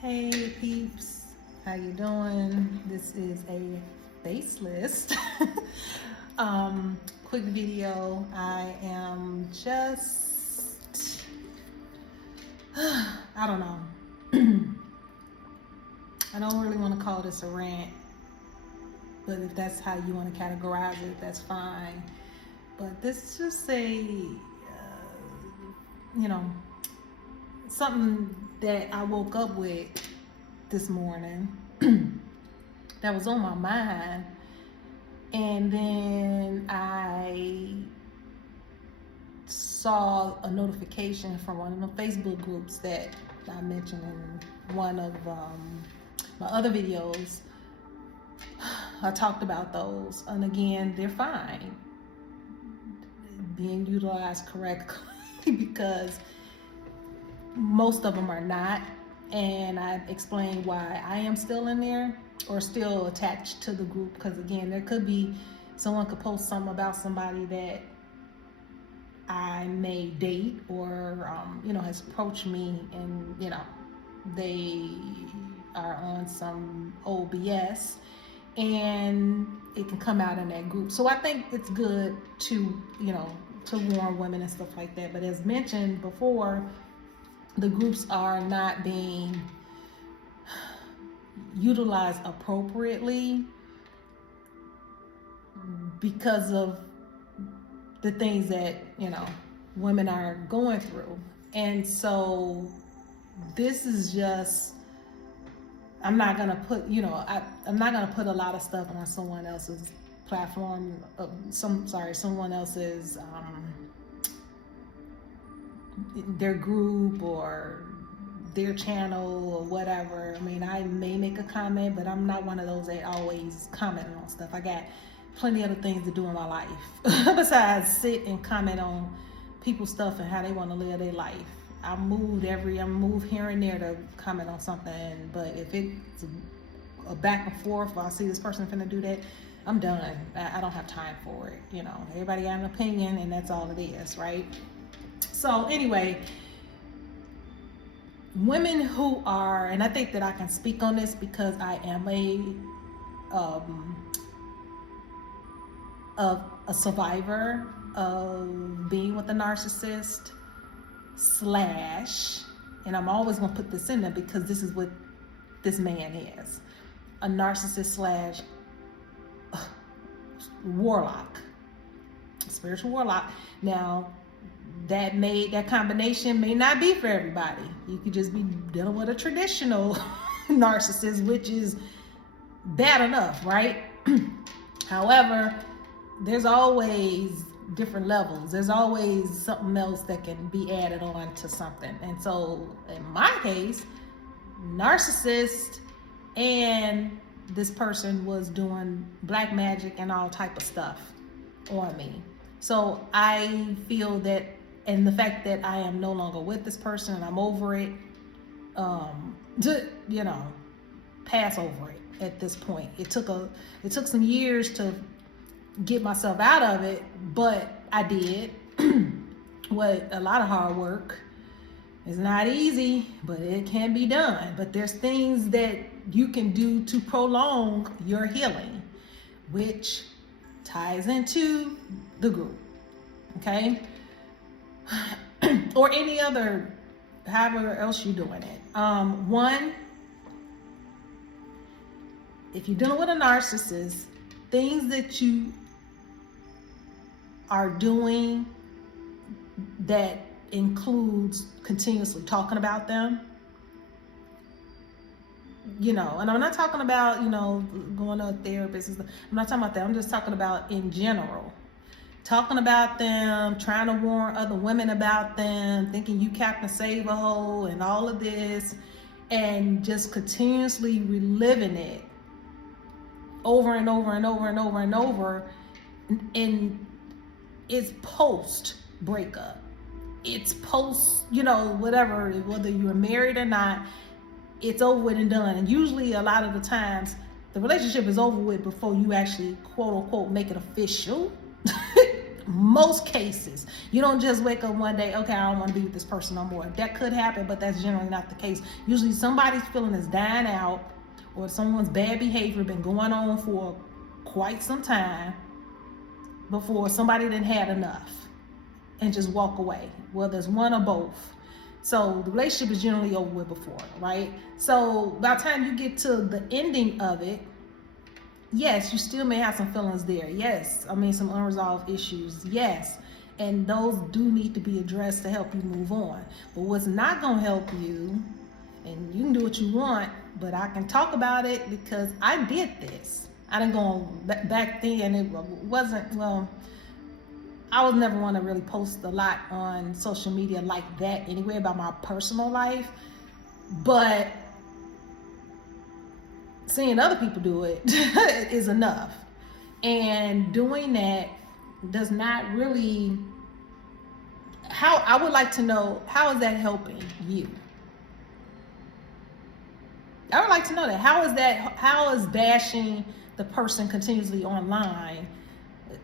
Hey peeps, how you doing? This is a faceless quick video. I am just I don't know. I don't really want to call this a rant, but if that's how you want to categorize it, that's fine. But this is just something that I woke up with this morning that was on my mind, and then I saw a notification from one of the Facebook groups that I mentioned in one of my other videos. I talked about those, and again, they're fine being utilized correctly because most of them are not, and I explained why I am still in there or still attached to the group, because again, there could be someone could post something about somebody that I may date or has approached me, and they are on some old BS, and it can come out in that group. So I think it's good to warn women and stuff like that. But as mentioned before, the groups are not being utilized appropriately because of the things that women are going through. And so this is just, I'm not gonna put I'm not gonna put a lot of stuff on someone else's platform, someone else's their group or their channel or whatever. I mean, I may make a comment, but I'm not one of those that always comment on stuff. I got plenty of other things to do in my life besides sit and comment on people's stuff and how they want to live their life. I move here and there to comment on something, but if it's a back and forth, or I see this person finna do that, I'm done. I don't have time for it. Everybody got an opinion, and that's all it is, right? So anyway, women who are, and I think that I can speak on this because I am a survivor of being with a narcissist / and I'm always going to put this in there because this is what this man is, a narcissist / warlock, spiritual warlock. Now, that combination may not be for everybody. You could just be dealing with a traditional narcissist, which is bad enough, right? However, there's always different levels. There's always something else that can be added on to something. And so in my case, narcissist, and this person was doing black magic and all type of stuff on me. So I feel that, and the fact that I am no longer with this person and I'm over it, to pass over it at this point. It took some years to get myself out of it, but I did. With a lot of hard work. It's not easy, but it can be done. But there's things that you can do to prolong your healing, which ties into the group, okay? Or any other, however else you're doing it. One, if you're dealing with a narcissist, things that you are doing that includes continuously talking about them, and I'm not talking about, going to a therapist. I'm not talking about that. I'm just talking about in general. Talking about them, trying to warn other women about them, thinking you Captain Save-A-Ho and all of this, and just continuously reliving it over and over and over and over and over. And it's post breakup. It's post, whatever, whether you're married or not, it's over with and done. And usually a lot of the times the relationship is over with before you actually quote unquote make it official. Most cases, you don't just wake up one day, okay, I don't want to be with this person no more. That could happen, but that's generally not the case. Usually somebody's feeling is dying out, or someone's bad behavior been going on for quite some time before somebody done had enough and just walk away. Well, there's one or both. So the relationship is generally over with before, right? So by the time you get to the ending of it, yes, you still may have some feelings there. Yes, I mean, some unresolved issues. Yes, and those do need to be addressed to help you move on. But what's not going to help you, and you can do what you want, but I can talk about it because I did this. I didn't go back then. It wasn't, well, I was never one to really post a lot on social media like that anyway about my personal life. But seeing other people do it is enough. And doing that does not really, how, I would like to know, how is that helping you? I would like to know that. How is bashing the person continuously online,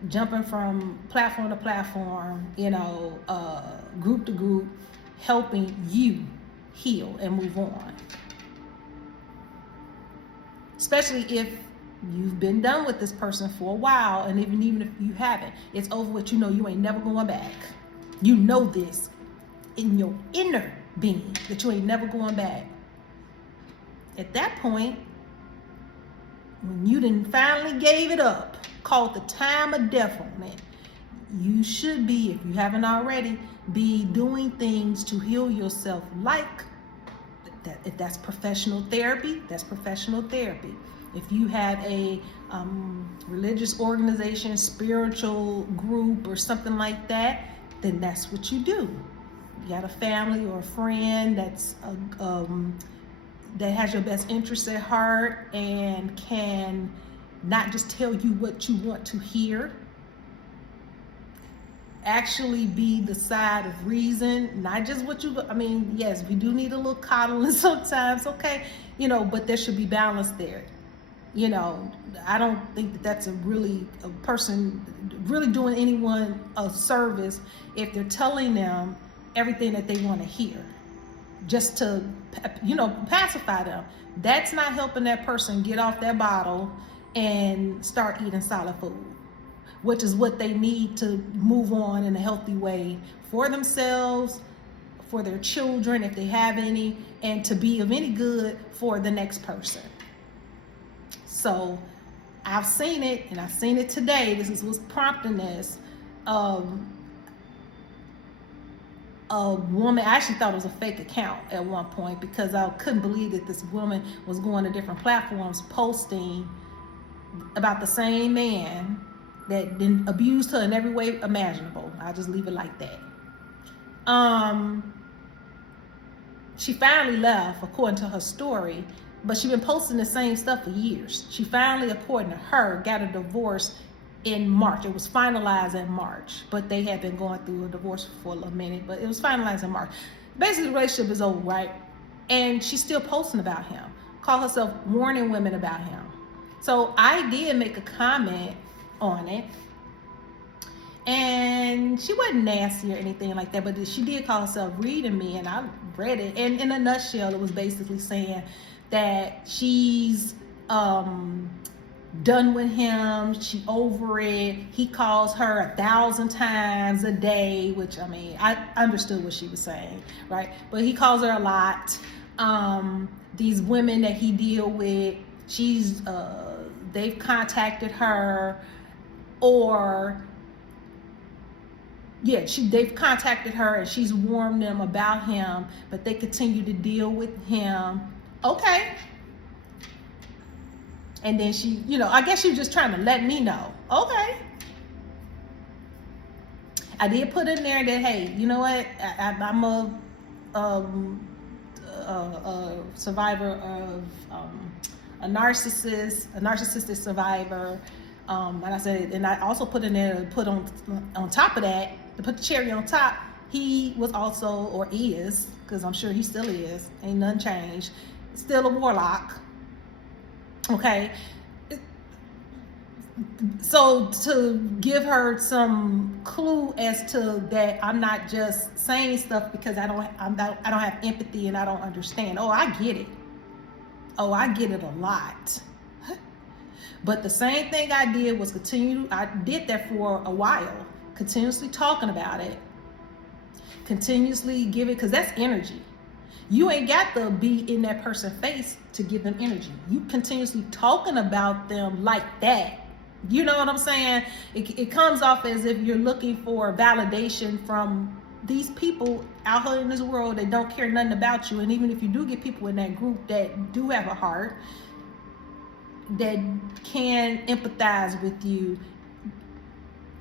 jumping from platform to platform, group to group, helping you heal and move on? Especially if you've been done with this person for a while, and even if you haven't, it's over with. You ain't never going back. You know this in your inner being that you ain't never going back. At that point, when you done finally gave it up, called the time of death on it, you should be, if you haven't already, be doing things to heal yourself, like that. If that's professional therapy, that's professional therapy. If you have a religious organization, spiritual group, or something like that, then that's what you do. You got a family or a friend that's that has your best interests at heart and can not just tell you what you want to hear, actually be the side of reason, not just what you, yes, we do need a little coddling sometimes, okay, but there should be balance there. I don't think that that's a person really doing anyone a service if they're telling them everything that they want to hear just to, pacify them. That's not helping that person get off that bottle and start eating solid food, which is what they need to move on in a healthy way for themselves, for their children, if they have any, and to be of any good for the next person. So I've seen it, and I've seen it today. This is what's prompting this. A woman, I actually thought it was a fake account at one point, because I couldn't believe that this woman was going to different platforms posting about the same man that then abused her in every way imaginable. I'll just leave it like that. She finally left, according to her story, but she's been posting the same stuff for years. She finally, according to her, got a divorce in March. It was finalized in March, but they had been going through a divorce for a minute, but it was finalized in March. Basically, the relationship is over, right? And she's still posting about him, call herself warning women about him. So I did make a comment on it, and she wasn't nasty or anything like that, but she did call herself reading me, and I read it, and in a nutshell, it was basically saying that she's done with him, she over it, he calls her 1,000 times a day, which I understood what she was saying, right? But he calls her a lot. These women that he deal with, they've contacted her, they've contacted her, and she's warned them about him, but they continue to deal with him. Okay. And then she, I guess she was just trying to let me know. Okay. I did put in there that, hey, you know what? I'm a survivor of a narcissistic survivor. And I said, and I also put in there, put on top of that, to put the cherry on top, he was also, or is, because I'm sure he still is, ain't nothing changed, still a warlock. Okay, So to give her some clue as to that, I'm not just saying stuff because I don't have empathy and I don't understand. Oh, I get it. Oh, I get it a lot. But the same thing I did was I did that for a while, continuously talking about it, continuously give it, because that's energy. You ain't got to be in that person's face to give them energy. You continuously talking about them like that. You know what I'm saying? It comes off as if you're looking for validation from these people out here in this world that don't care nothing about you. And even if you do get people in that group that do have a heart, that can empathize with you,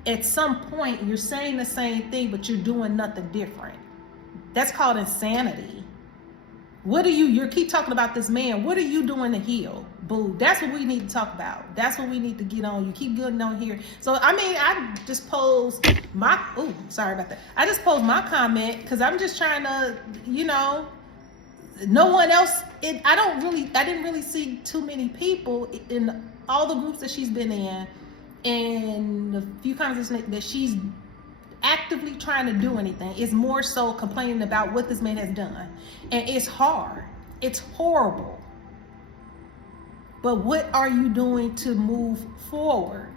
at some point you're saying the same thing, but you're doing nothing different. That's called insanity. What are you keep talking about this man. What are you doing to heal? Boo. That's what we need to talk about. That's what we need to get on. You keep getting on here. So, I mean, I just posed my, sorry about that. I just posed my comment because I'm just trying to, no one else, I didn't really see too many people in all the groups that she's been in and the few conversations that she's actively trying to do anything. It's more so complaining about what this man has done. And it's hard. It's horrible. But what are you doing to move forward?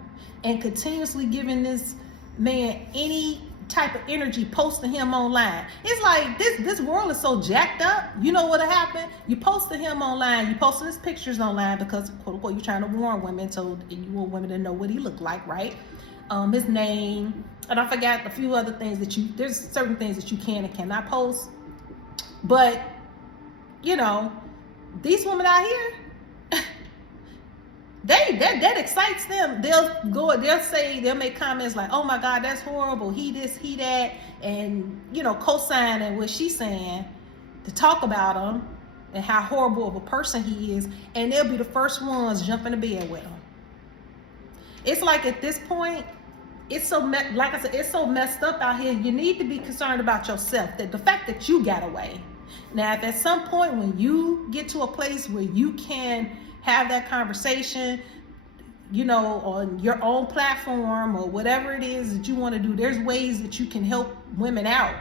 And continuously giving this man any type of energy, posting him online. It's like this world is so jacked up. You know what'll happen? You posting him online, you posting his pictures online because quote unquote you're trying to warn women, so you want women to know what he looked like, right? His name, and I forgot a few other things there's certain things that you can and cannot post. But these women out here, that excites them. They'll make comments like, oh my God, that's horrible, he this, he that, and co-signing what she's saying to talk about him and how horrible of a person he is, and they'll be the first ones jumping to bed with him. It's like at this point, it's so like I said, it's so messed up out here. You need to be concerned about yourself, that the fact that you got away. Now, if at some point when you get to a place where you can have that conversation, on your own platform or whatever it is that you want to do, there's ways that you can help women out.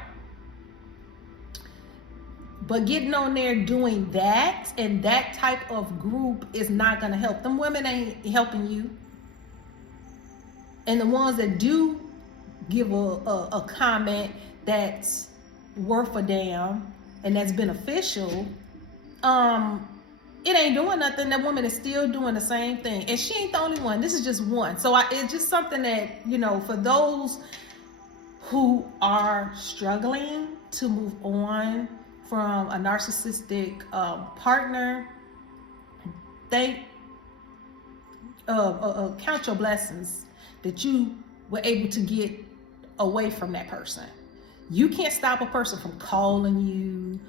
But getting on there doing that and that type of group is not going to help. Them women ain't helping you. And the ones that do give a comment that's worth a damn and that's beneficial, it ain't doing nothing. That woman is still doing the same thing. And she ain't the only one. This is just one. So it's just something that, for those who are struggling to move on from a narcissistic partner, count your blessings that you were able to get away from that person. You can't stop a person from calling you,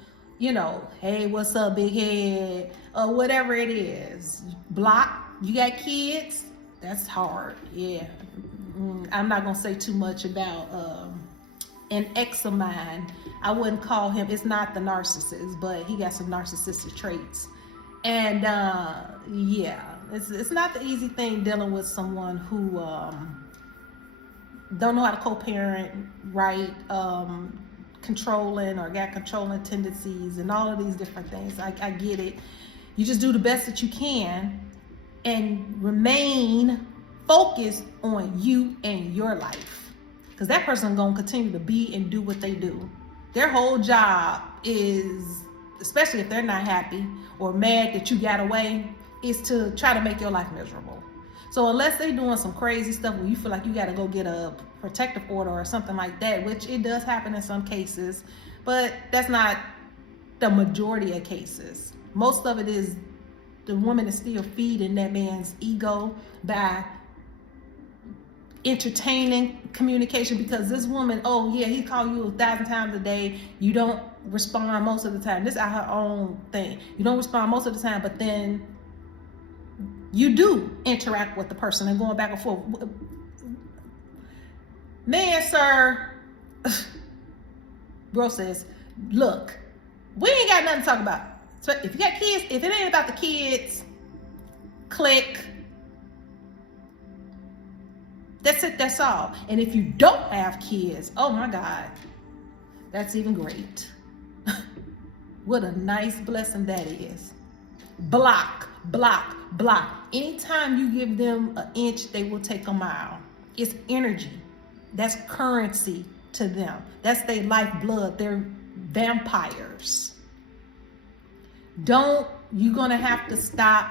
hey, what's up, big head, or whatever it is. Block. You got kids? That's hard. Yeah. I'm not going to say too much about an ex of mine. I wouldn't call him, it's not the narcissist, but he got some narcissistic traits. And it's not the easy thing dealing with someone who don't know how to co-parent right, controlling or got controlling tendencies and all of these different things. I get it. You just do the best that you can and remain focused on you and your life, because that person gonna continue to be and do what they do. Their whole job is, especially if they're not happy or mad that you got away, is to try to make your life miserable. So unless they're doing some crazy stuff where you feel like you got to go get a protective order or something like that, which it does happen in some cases, but that's not the majority of cases. Most of it is the woman is still feeding that man's ego by entertaining communication, because this woman, oh yeah, he called you 1,000 times a day, you don't respond most of the time. This is her own thing. You don't respond most of the time, but then you do interact with the person and going back and forth. Man, sir, bro says, look, we ain't got nothing to talk about. So if you got kids, if it ain't about the kids, click. That's it, that's all. And if you don't have kids, oh my God, that's even great. What a nice blessing that is. Block, block, block. Anytime you give them an inch, they will take a mile. It's energy. That's currency to them. That's their lifeblood. They're vampires. You're gonna have to stop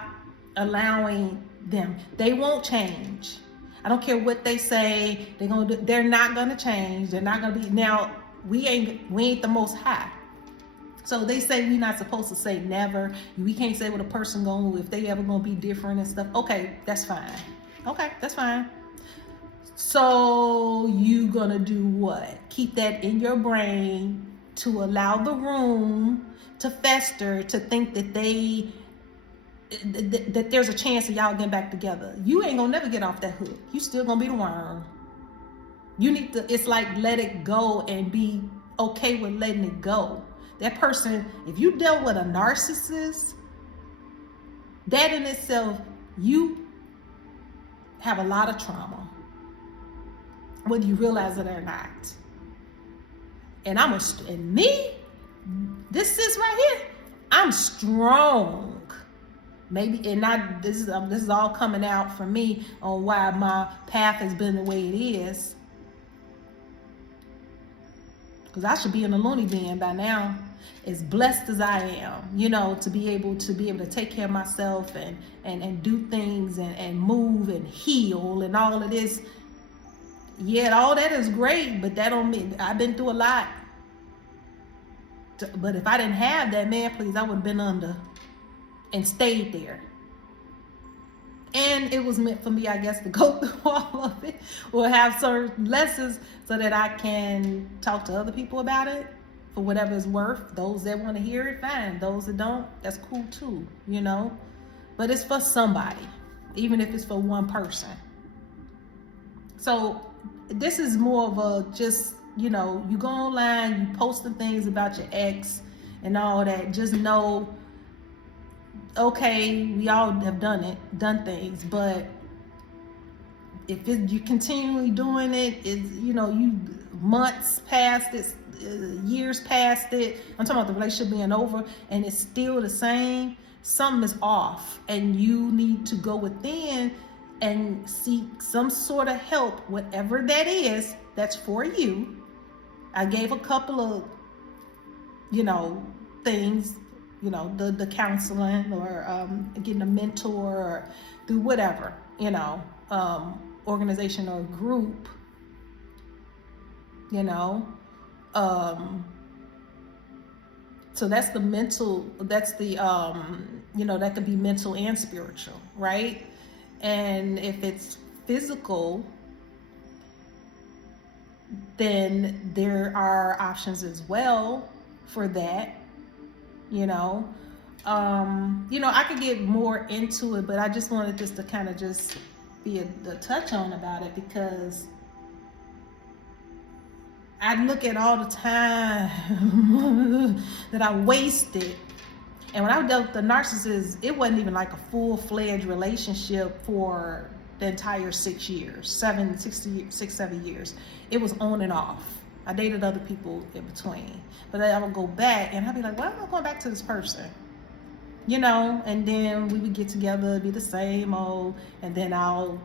allowing them. They won't change. I don't care what they say. They're not gonna change. They're not gonna be. Now we ain't the Most High. So they say we're not supposed to say never. We can't say what a person if they ever gonna be different and stuff. Okay, that's fine. Okay, that's fine. So you gonna do what? Keep that in your brain to allow the room to fester, to think that that there's a chance of y'all getting back together. You ain't gonna never get off that hook. You still gonna be the worm. You need to, it's like let it go and be okay with letting it go. That person, if you dealt with a narcissist, that in itself, you have a lot of trauma, whether you realize it or not. And this is right here, I'm strong. Maybe, and not this is all coming out for me on why my path has been the way it is. Because I should be in a loony bin by now, as blessed as I am, to be able to take care of myself and do things and move and heal and all of this. Yeah, all that is great, but that don't mean I've been through a lot. But if I didn't have that, man, please, I would have been under and stayed there. And it was meant for me, I guess, to go through all of it or have certain lessons so that I can talk to other people about it for whatever it's worth. Those that want to hear it, fine. Those that don't, that's cool too, But it's for somebody, even if it's for one person. So this is more of a just, you go online, you posting things about your ex and all that. Just know, okay, we all have done things, but if you continually doing it, you months past it, years past it, I'm talking about the relationship being over and it's still the same, something is off and you need to go within and seek some sort of help, whatever that is, that's for you. I gave a couple of, things, the counseling or getting a mentor or through whatever, organization or group, so that's the mental, that's the, that could be mental and spiritual, right? And if it's physical, then there are options as well for that, I could get more into it, but I just wanted just to kind of just be a touch on about it because I look at all the time that I wasted. And when I dealt with the narcissist, it wasn't even like a full-fledged relationship for the entire 6 years, 7 years. It was on and off. I dated other people in between. But then I would go back and I'd be like, why am I going back to this person? And then we would get together, be the same old, and then I'll,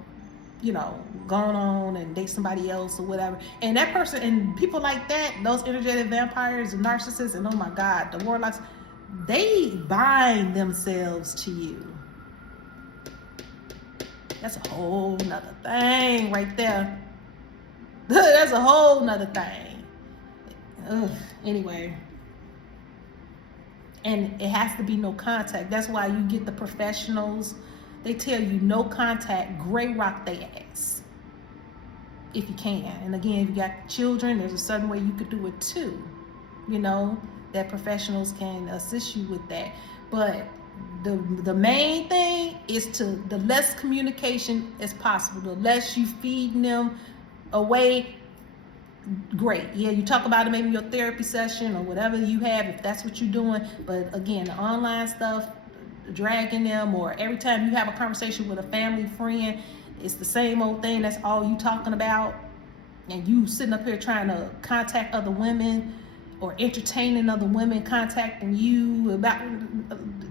go on and date somebody else or whatever. And that person, and people like that, those energetic vampires and narcissists, and oh my God, the warlocks, they bind themselves to you. That's a whole nother thing right there. That's a whole nother thing. Anyway. And it has to be no contact. That's why you get the professionals. They tell you no contact, gray rock their ass. If you can. And again, if you got children, there's a certain way you could do it too. That professionals can assist you with that. But the main thing is the less communication as possible. The less you feeding them away, great. Yeah, you talk about it maybe in your therapy session or whatever you have, if that's what you're doing. But again, the online stuff, dragging them, or every time you have a conversation with a family friend, it's the same old thing, that's all you talking about, and you sitting up here trying to contact other women or entertaining other women contacting you about,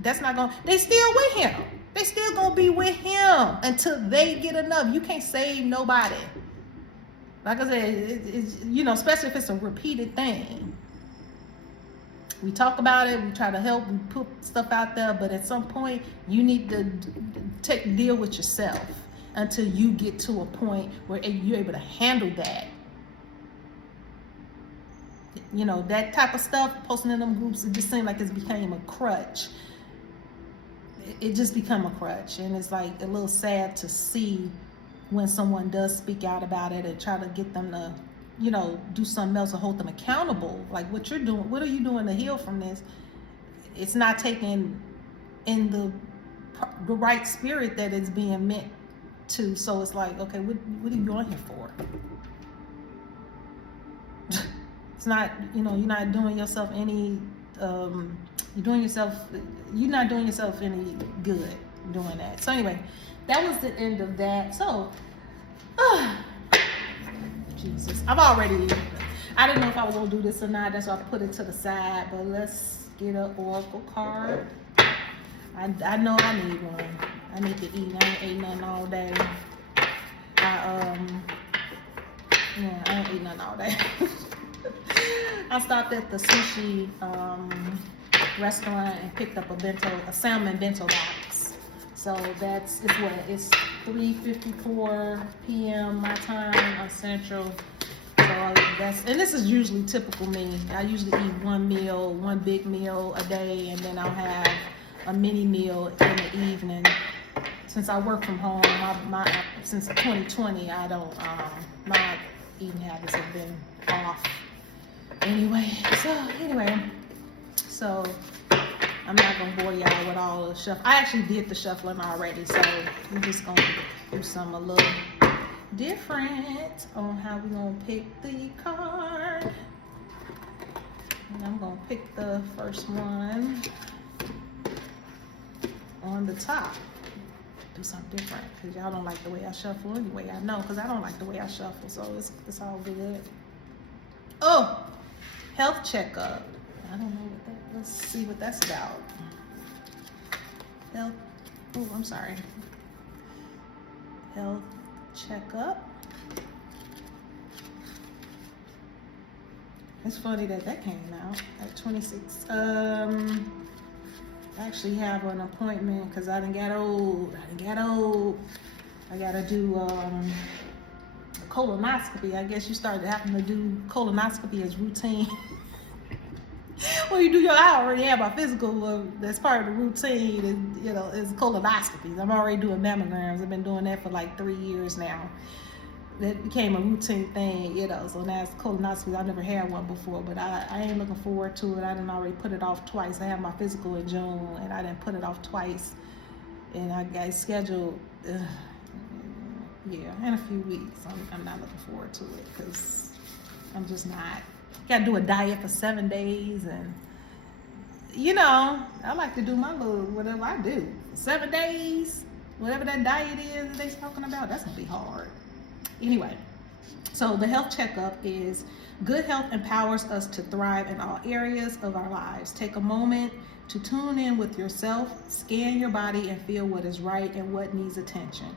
that's not gonna, they still with him. They still gonna be with him until they get enough. You can't save nobody. Like I said, it's, you know, especially if it's a repeated thing. We talk about it, we try to help, we put stuff out there, but at some point, you need to deal with yourself until you get to a point where you're able to handle that. You know, that type of stuff, posting in them groups, it just seems like it's became a crutch. It just become a crutch, and it's like a little sad to see when someone does speak out about it and try to get them to, you know, do something else or hold them accountable. Like, what you're doing, what are you doing to heal from this? It's not taken in the right spirit that it's being meant to. So it's like, okay, what are you going here for? It's not, you know, you're not doing yourself any you're not doing yourself any good doing that. So anyway, that was the end of that. So Jesus, I didn't know if I was gonna do this or not, that's why I put it to the side, but let's get an oracle card. I know I need one. I need to eat. I ain't ate nothing all day. I ain't eat nothing all day. I stopped at the sushi restaurant and picked up a salmon bento box. So it's 3:54 p.m. my time on Central. So and this is usually typical me. I usually eat one big meal a day, and then I'll have a mini meal in the evening. Since I work from home, since 2020, I don't my eating habits have been off. Anyway, so I'm not gonna bore y'all with all the shuffling. I actually did the shuffling already, so we're just gonna do something a little different on how we're gonna pick the card. And I'm gonna pick the first one on the top. Do something different, because y'all don't like the way I shuffle anyway. I know, because I don't like the way I shuffle, so it's all good. Oh, health checkup. I don't know what that, let's see what that's about. Health, oh, I'm sorry. Health checkup. It's funny that came out at 26. I actually have an appointment because I done got old. I gotta do a colonoscopy. I guess you started having to do colonoscopy as routine. Well, you do I already have my physical, that's part of the routine, and you know, is colonoscopies. I'm already doing mammograms. I've been doing that for like 3 years now. That became a routine thing, you know, so now it's colonoscopy. I never had one before, but I ain't looking forward to it. I done already put it off twice. I have my physical in June, and I done put it off twice, and I got scheduled, in a few weeks. I'm not looking forward to it, because I'm just not. Gotta do a diet for 7 days, and you know, I like to do my little, whatever I do. 7 days, whatever that diet is that they're talking about, that's gonna be hard. Anyway, so the health checkup is good health empowers us to thrive in all areas of our lives. Take a moment to tune in with yourself, scan your body, and feel what is right and what needs attention.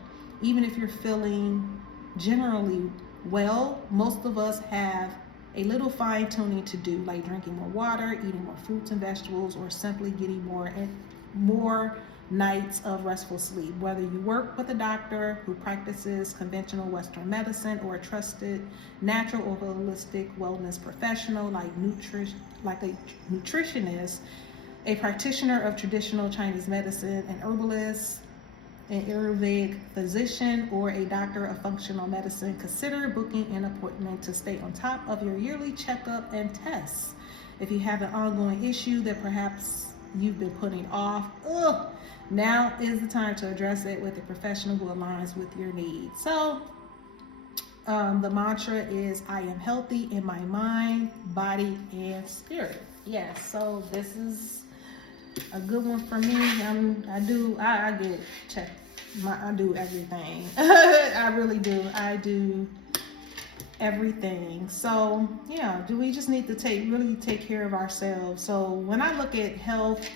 Even if you're feeling generally well, most of us have a little fine tuning to do, like drinking more water, eating more fruits and vegetables, or simply getting more nights of restful sleep. Whether you work with a doctor who practices conventional Western medicine, or a trusted natural or holistic wellness professional like a nutritionist, a practitioner of traditional Chinese medicine, an herbalist, an Ayurvedic physician, or a doctor of functional medicine, consider booking an appointment to stay on top of your yearly checkup and tests. If you have an ongoing issue that perhaps you've been putting off, now is the time to address it with a professional who aligns with your needs. So the mantra is, I am healthy in my mind, body, and spirit. Yes, so this is a good one for me. I get I do everything. I really do. I do everything. So yeah, do we just need to really take care of ourselves? So when I look at health,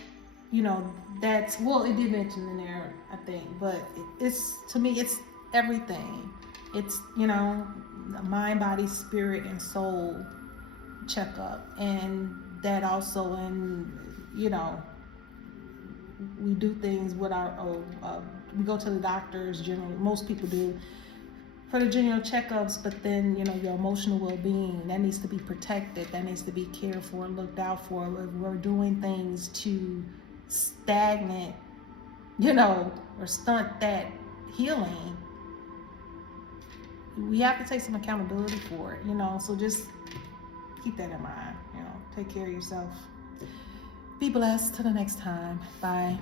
you know, that's, well, it did mention in there, I think, but it's, to me, it's everything. It's, you know, mind, body, spirit, and soul checkup, and that also, and you know, we do things with our, we go to the doctors. Generally, most people do, for the general checkups, but then, you know, your emotional well-being, that needs to be protected, that needs to be cared for and looked out for. If we're doing things to stagnate, you know, or stunt that healing, we have to take some accountability for it, you know. So just keep that in mind, you know, take care of yourself. Be blessed. Till the next time. Bye.